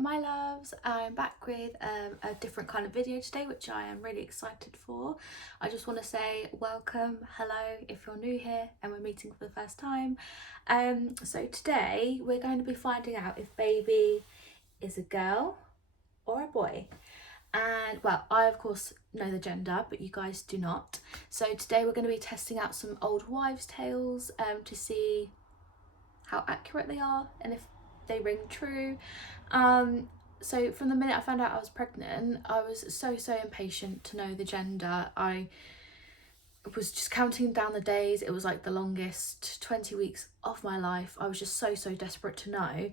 my loves, I'm back with a different kind of video today, which I am really excited for. I just want to say welcome, hello if you're new here and we're meeting for the first time. So today we're going to be finding out if baby is a girl or a boy. And well, I of course know the gender, but you guys do not. So today we're going to be testing out some old wives' tales to see how accurate they are and if they ring true. So from the minute I found out I was pregnant, I was so impatient to know the gender. I was just counting down the days. It was like the longest 20 weeks of my life. I was just so desperate to know.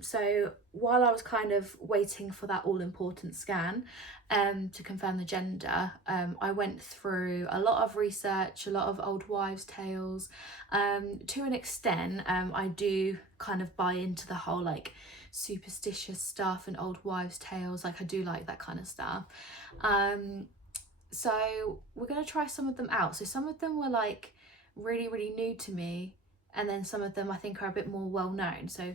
So while I was kind of waiting for that all-important scan to confirm the gender, I went through a lot of research, a lot of old wives' tales. To an extent, I do kind of buy into the whole like superstitious stuff and old wives' tales. Like I do like that kind of stuff. So we're going to try some of them out. So some of them were like really new to me, and then some of them I think are a bit more well known. So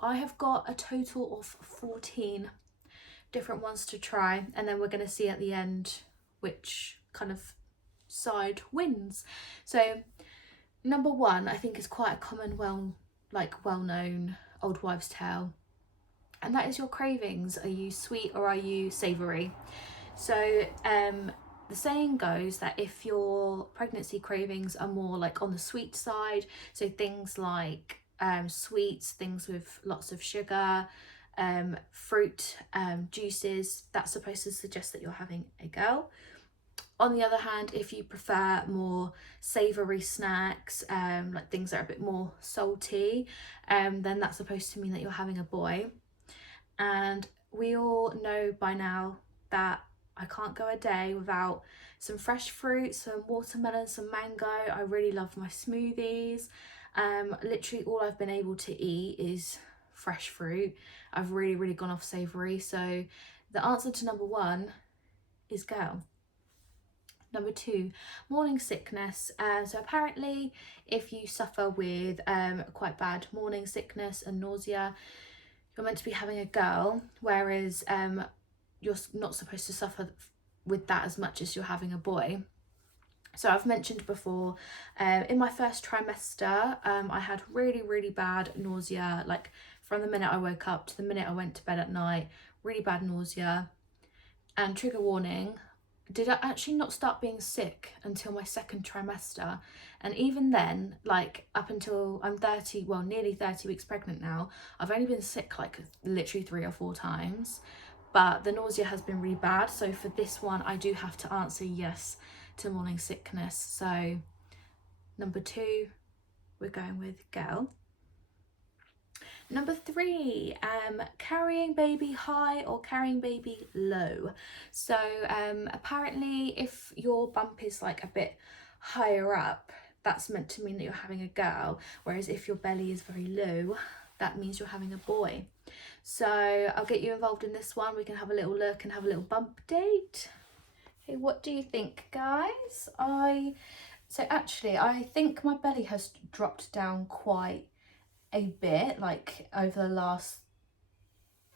I have got a total of 14 different ones to try, and then we're going to see at the end which kind of side wins. So number one I think is quite a common well-known old wives' tale, and that is your cravings. Are you sweet or are you savoury? So the saying goes that if your pregnancy cravings are more like on the sweet side, so things like sweets, things with lots of sugar, fruit, juices, that's supposed to suggest that you're having a girl. On the other hand, if you prefer more savoury snacks, like things that are a bit more salty, then that's supposed to mean that you're having a boy. And we all know by now that I can't go a day without some fresh fruit, some watermelon, some mango. I really love my smoothies. Literally all I've been able to eat is fresh fruit. I've really gone off savoury. So the answer to number one is girl. Number two, morning sickness. So apparently if you suffer with quite bad morning sickness and nausea, you're meant to be having a girl, whereas you're not supposed to suffer with that as much as you're having a boy. So I've mentioned before, in my first trimester, I had really bad nausea, like from the minute I woke up to the minute I went to bed at night, really bad nausea. And trigger warning, did I actually not start being sick until my second trimester. And even then, like up until I'm 30, well, nearly 30 weeks pregnant now, I've only been sick like literally 3 or 4 times. But the nausea has been really bad. So for this one, I do have to answer yes to morning sickness. So number two, we're going with girl. Number three, carrying baby high or carrying baby low. So apparently if your bump is like a bit higher up, that's meant to mean that you're having a girl. Whereas if your belly is very low, that means you're having a boy. So I'll get you involved in this one. We can have a little look and have a little bump date. Okay, what do you think, guys? So actually I think my belly has dropped down quite a bit, like over the last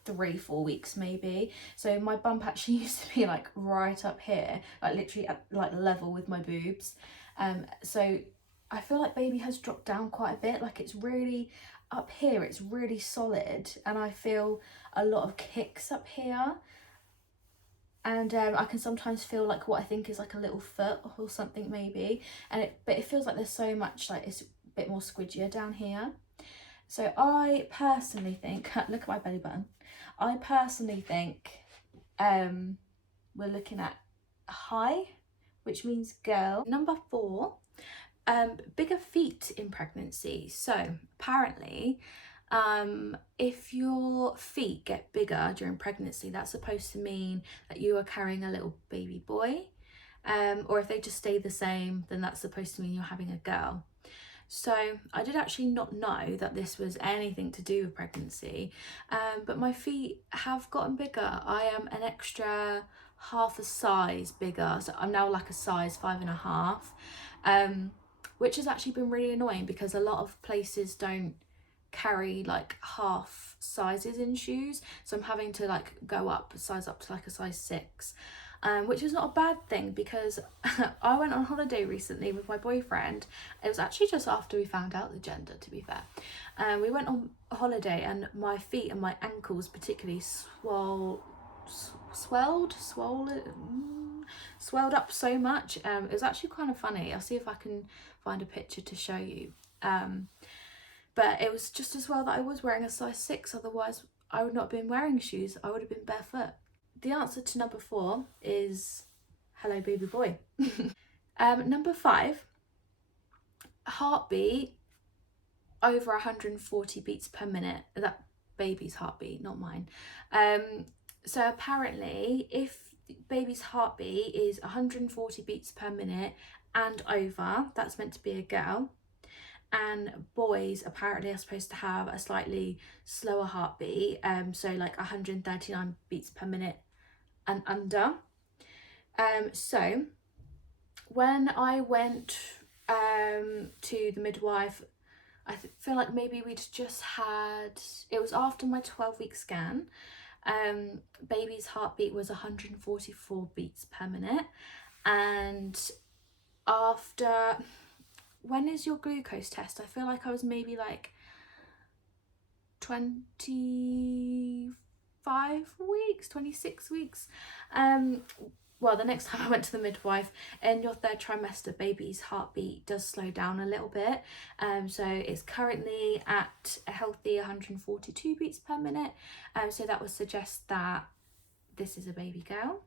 3-4 weeks maybe. So my bump actually used to be like right up here, like literally at like level with my boobs. So I feel like baby has dropped down quite a bit, like it's really up here, it's really solid, and I feel a lot of kicks up here. And I can sometimes feel like what I think is like a little foot or something maybe, but it feels like there's so much, like it's a bit more squidgier down here. So I personally think, look at my belly button, I personally think we're looking at high, which means girl. Number four, bigger feet in pregnancy. So apparently if your feet get bigger during pregnancy, that's supposed to mean that you are carrying a little baby boy, or if they just stay the same, then that's supposed to mean you're having a girl. So I did actually not know that this was anything to do with pregnancy, but my feet have gotten bigger. I am an extra half a size bigger, so I'm now like a size 5.5, which has actually been really annoying because a lot of places don't carry like half sizes in shoes, so I'm having to like go up, size up to like a size 6, which is not a bad thing, because I went on holiday recently with my boyfriend. It was actually just after we found out the gender, to be fair. We went on holiday and my feet and my ankles particularly swelled up so much. It was actually kind of funny. I'll see if I can find a picture to show you. But it was just as well that I was wearing a size 6, otherwise I would not have been wearing shoes, I would have been barefoot. The answer to number 4 is hello baby boy. Number 5, heartbeat over 140 beats per minute. That baby's heartbeat, not mine. So apparently if baby's heartbeat is 140 beats per minute and over, that's meant to be a girl. And boys apparently are supposed to have a slightly slower heartbeat, so like 139 beats per minute and under. So when I went to the midwife, I feel like maybe we'd just had, it was after my 12-week scan, baby's heartbeat was 144 beats per minute, and after, when is your glucose test? I feel like I was maybe like 25 weeks, 26 weeks. Well, the next time I went to the midwife, in your 3rd trimester, baby's heartbeat does slow down a little bit. So it's currently at a healthy 142 beats per minute. So that would suggest that this is a baby girl.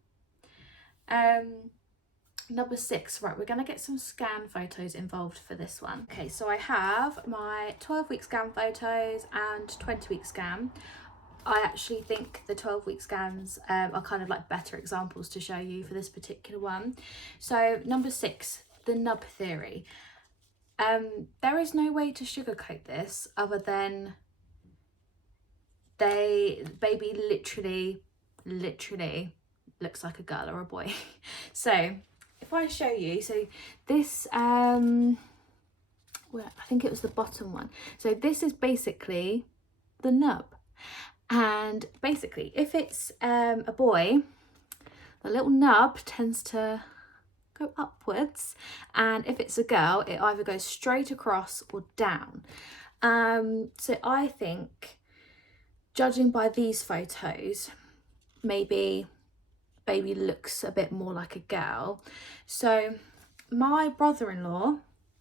Number 6, right, we're going to get some scan photos involved for this one. Okay, so I have my 12-week scan photos and 20-week scan. I actually think the 12-week scans are kind of like better examples to show you for this particular one. So number 6, the nub theory. There is no way to sugarcoat this other than baby literally looks like a girl or a boy. So if I show you, so this, well, I think it was the bottom one. So this is basically the nub. And basically, if it's a boy, the little nub tends to go upwards. And if it's a girl, it either goes straight across or down. So I think, judging by these photos, maybe baby looks a bit more like a girl. So my brother-in-law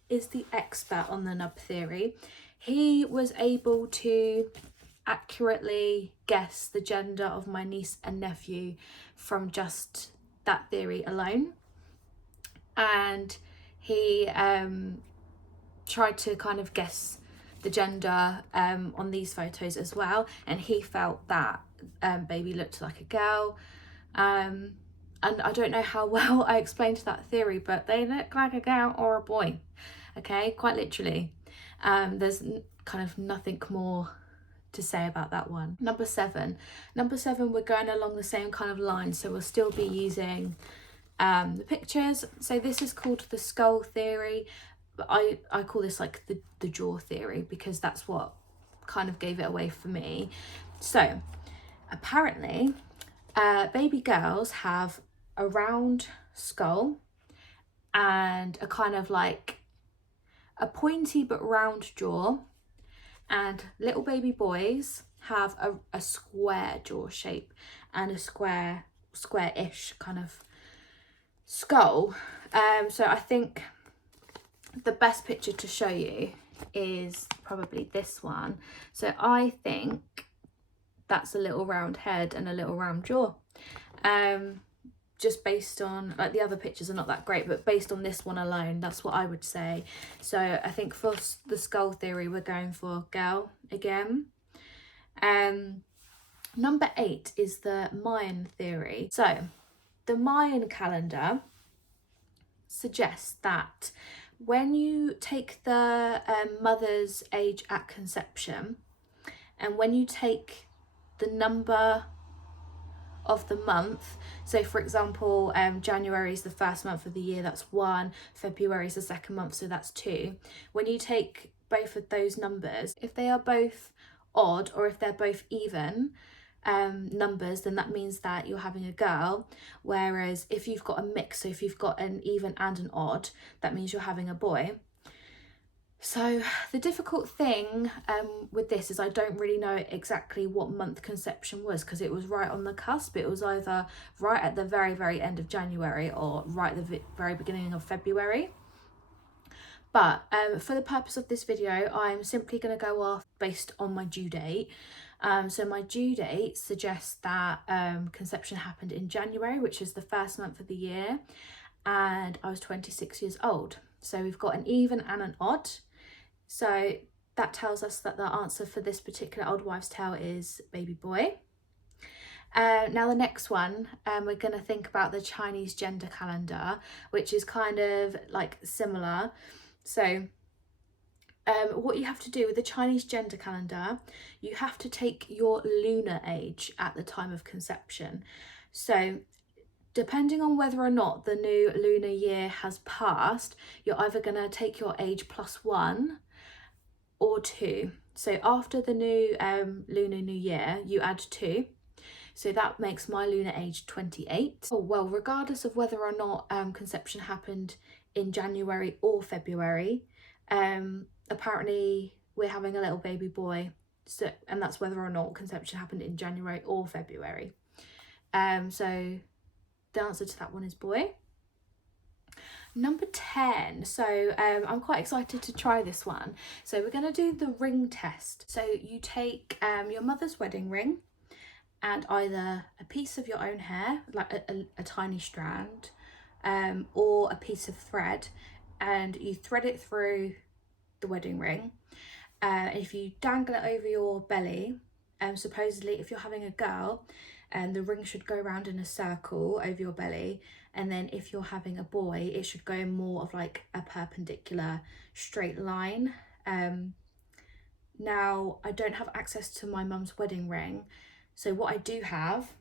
is the expert on the nub theory. He was able to accurately guess the gender of my niece and nephew from just that theory alone, and he tried to kind of guess the gender on these photos as well, and he felt that baby looked like a girl. And I don't know how well I explained that theory, but they look like a girl or a boy, okay, quite literally. There's kind of nothing more to say about that one. Number 7, we're going along the same kind of line, so we'll still be using the pictures. So this is called the skull theory, but I call this like the jaw theory, because that's what kind of gave it away for me. So apparently baby girls have a round skull and a kind of like a pointy but round jaw, and little baby boys have a square jaw shape and a square-ish kind of skull. So I think the best picture to show you is probably this one. So I think that's a little round head and a little round jaw. Just based on, like, the other pictures are not that great, but based on this one alone, that's what I would say. So I think for the skull theory, we're going for girl again. Number 8 is the Mayan theory. So the Mayan calendar suggests that when you take the mother's age at conception, and when you take the number of the month, so for example, January is the first month of the year, that's 1, February is the second month, so that's 2. When you take both of those numbers, if they are both odd or if they're both even numbers, then that means that you're having a girl. Whereas if you've got a mix, so if you've got an even and an odd, that means you're having a boy. So the difficult thing with this is I don't really know exactly what month conception was, because it was right on the cusp. It was either right at the very end of January or right at the very beginning of February. But for the purpose of this video, I'm simply going to go off based on my due date. So my due date suggests that conception happened in January, which is the first month of the year, and I was 26 years old. So we've got an even and an odd. So that tells us that the answer for this particular old wives' tale is baby boy. Now the next one, we're going to think about the Chinese gender calendar, which is kind of like similar. So what you have to do with the Chinese gender calendar, you have to take your lunar age at the time of conception. So depending on whether or not the new lunar year has passed, you're either going to take your age +1 or 2. So after the new lunar new year, you add 2. So that makes my lunar age 28. Oh, well, regardless of whether or not conception happened in January or February, apparently we're having a little baby boy. So, and that's whether or not conception happened in January or February. So the answer to that one is boy. Number 10. So I'm quite excited to try this one. So we're going to do the ring test. So you take your mother's wedding ring and either a piece of your own hair, like a tiny strand, or a piece of thread, and you thread it through the wedding ring. If you dangle it over your belly, supposedly if you're having a girl, the ring should go around in a circle over your belly, and then if you're having a boy, it should go in more of like a perpendicular straight line. Now I don't have access to my mum's wedding ring, so what I do have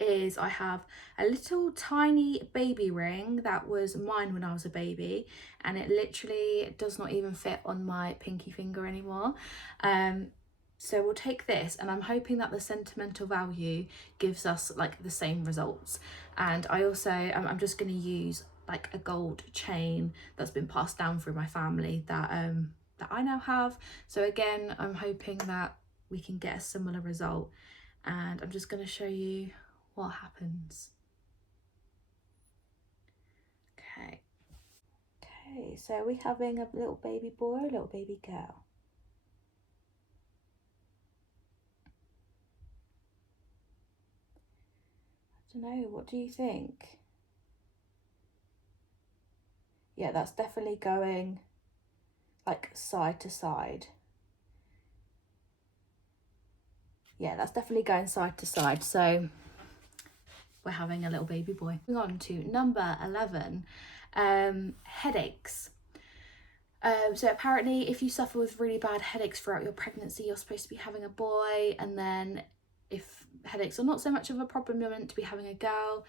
is I have a little tiny baby ring that was mine when I was a baby, and it literally does not even fit on my pinky finger anymore. So we'll take this, and I'm hoping that the sentimental value gives us like the same results. And I also I'm just going to use like a gold chain that's been passed down through my family that I now have. So again, I'm hoping that we can get a similar result, and I'm just going to show you what happens. Okay, so are we having a little baby boy or a little baby girl? I don't know, what do you think? Yeah, that's definitely going like side to side. Yeah, that's definitely going side to side. So we're having a little baby boy. Moving on to number 11, headaches. So apparently if you suffer with really bad headaches throughout your pregnancy, you're supposed to be having a boy, and then if headaches are not so much of a problem, you're meant to be having a girl.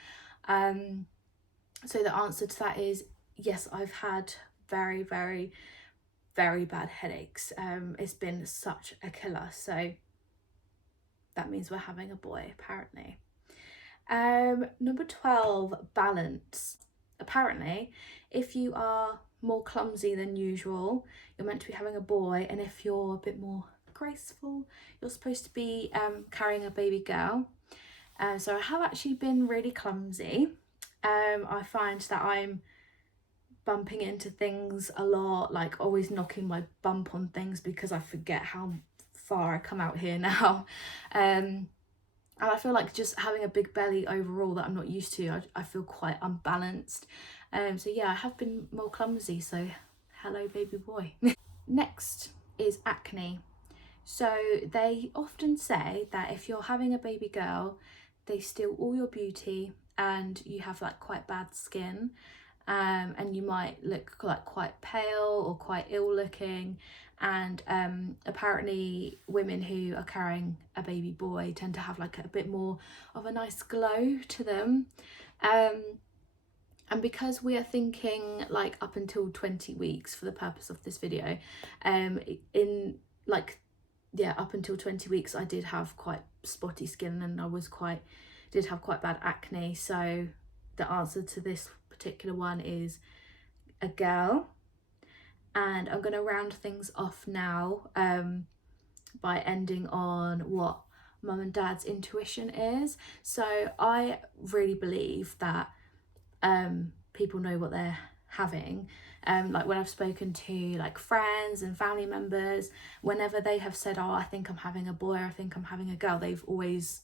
So the answer to that is yes, I've had very bad headaches. It's been such a killer, so that means we're having a boy apparently. Number 12, balance. Apparently if you are more clumsy than usual, you're meant to be having a boy, and if you're a bit more graceful, you're supposed to be carrying a baby girl. So I have actually been really clumsy. I find that I'm bumping into things a lot, like always knocking my bump on things because I forget how far I come out here now. And I feel like just having a big belly overall that I'm not used to, I feel quite unbalanced. So yeah, I have been more clumsy, so hello baby boy. Next is acne. So they often say that if you're having a baby girl, they steal all your beauty and you have like quite bad skin, and you might look like quite pale or quite ill looking. And apparently women who are carrying a baby boy tend to have like a bit more of a nice glow to them. And because we are thinking like up until 20 weeks for the purpose of this video, in like, yeah, up until 20 weeks I did have quite spotty skin, and I did have quite bad acne. So the answer to this particular one is a girl. And I'm going to round things off now by ending on what mum and dad's intuition is. So I really believe that people know what they're having. Like when I've spoken to like friends and family members, whenever they have said, oh, I think I'm having a boy, or I think I'm having a girl, they've always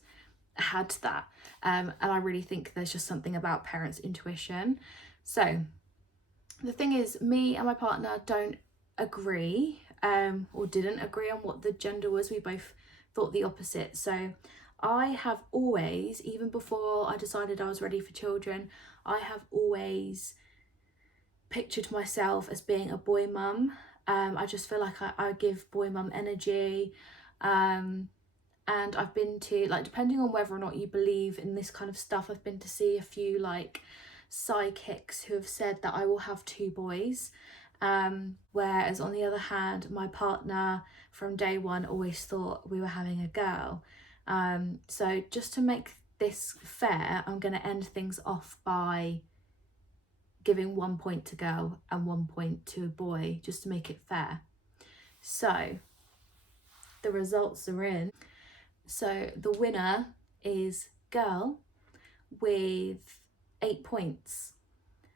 had that. And I really think there's just something about parents' intuition. So the thing is, me and my partner don't agree, or didn't agree on what the gender was. We both thought the opposite. So I have always, even before I decided I was ready for children, I have always pictured myself as being a boy mum. I just feel like I give boy mum energy. And I've been to, like, depending on whether or not you believe in this kind of stuff, I've been to see a few like psychics who have said that I will have 2 boys. Whereas on the other hand, my partner from day one always thought we were having a girl. So just to make this fair, I'm going to end things off by giving 1 point to girl and 1 point to a boy, just to make it fair. So the results are in. So the winner is girl with 8 points.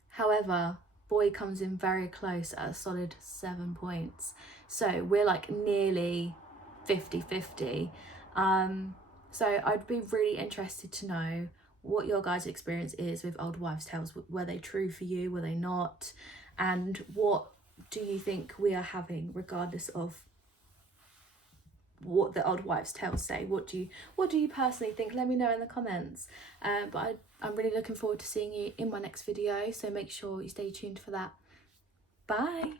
However, boy comes in very close at a solid 7 points. So we're like nearly 50-50. So I'd be really interested to know what your guys' experience is with old wives' tales. Were they true for you? Were they not? And what do you think we are having, regardless of what the old wives' tales say? What do you personally think? Let me know in the comments. But I'm really looking forward to seeing you in my next video, so make sure you stay tuned for that. Bye.